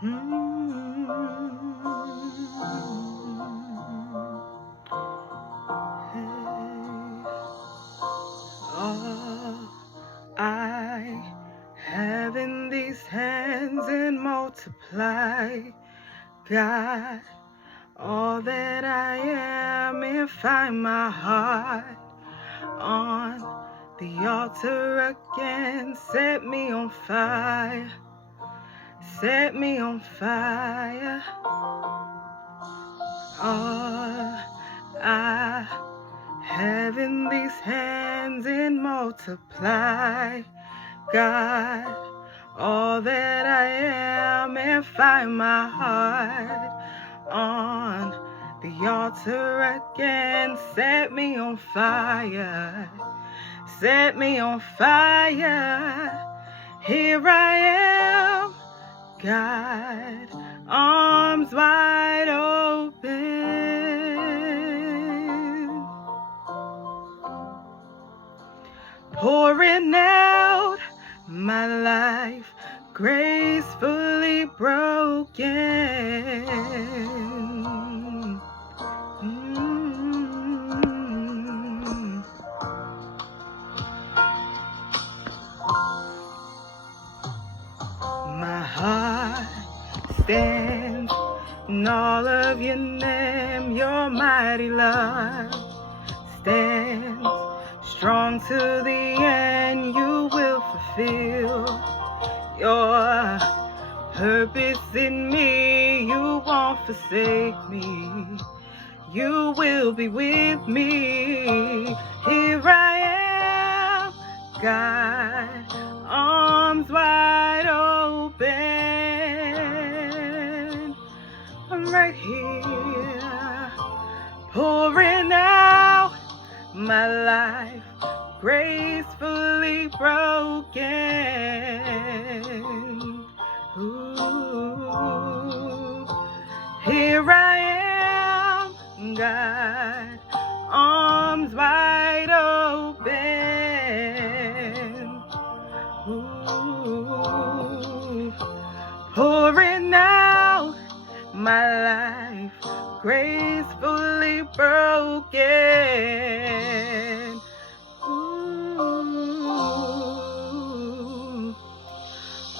Mm. Hey. All I have in these hands and multiply, God, all that I am, and find my heart on the altar again. Set me on fire, set me on fire. All I have in these hands and multiply, God, all that I am, and find my heart on the altar again. Set me on fire, set me on fire. Here I am, God, arms wide open, pouring out my life, gracefully broken. My heart stands in all of your name. Your mighty love stands strong to the end. You will fulfill your purpose in me. You won't forsake me. You will be with me. Here I am, God, arms wide open. I'm right here, pouring out my life, gracefully broken. Ooh. Here I am, God, arms wide open. Ooh. Pouring out my life, gracefully broken. Ooh.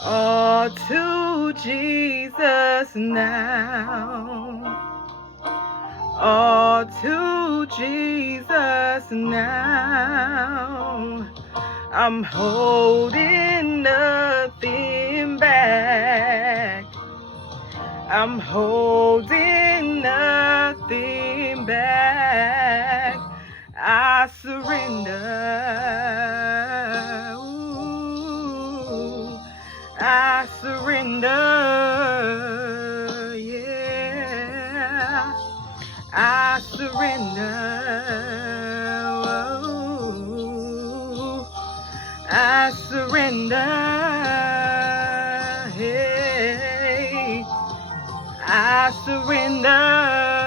All to Jesus now, all to Jesus now. I'm holding nothing back, I'm holding nothing back. I surrender. Ooh, I surrender. Yeah, I surrender. Ooh, I surrender. Hey, I surrender.